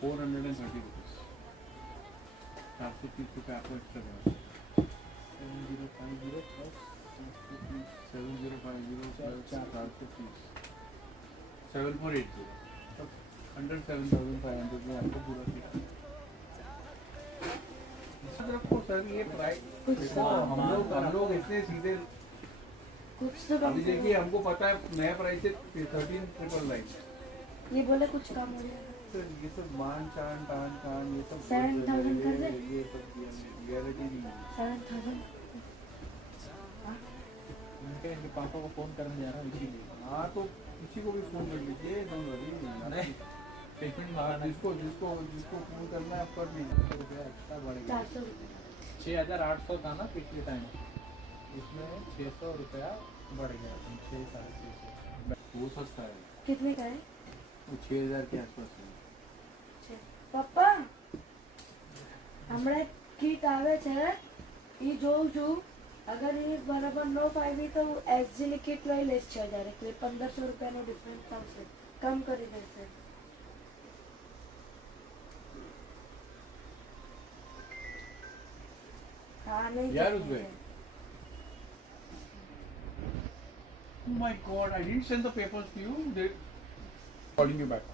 430 rupees. 430 रुपये आपको extra देना. 7050 plus 7050 plus 430. 7480. तब 107,500 में आपको पूरा किया. आपको सर ये प्राइस हम लोग इतने सीधे कुछ तो कम अभी देखिए हमको पता है नया प्राइस है 13,999. ये बोले कुछ कम हो जाएगा. सर ये सब मान चान टान टान ये सब 7,000 कर दे. ये सब गारंटी नहीं है. 7,000. इनके पापा को फोन करने जा रहा हूँ इसीलिए. हाँ तो किसी को भी फोन कर लीजिए. नहीं पेमेंट मांगना जिसको जिसको जिसको फोन करना है आप कर लीजिए. रुपया एक्स्ट्रा बढ़ेगा. 400 रुपये. 6,800 था ना पिछले टाइम, इसमें 600 रुपया बढ़ गया. 6,600 वो सस्ता है. कितने का है? वो 6,000 के आसपास है. પપ્પા હમણાં કીટ આવે છે એ જોઉં છું. અગર એ બરાબર ન ફાવી તો એસજી ની કીટ લઈ લઈશ 6,000 એટલે 1,500 રૂપિયાનો ડિફરન્સ આવશે. કમ કરી દેશે. હા નહીં यार उसमें Oh my God! I didn't send the papers to you. They calling you back.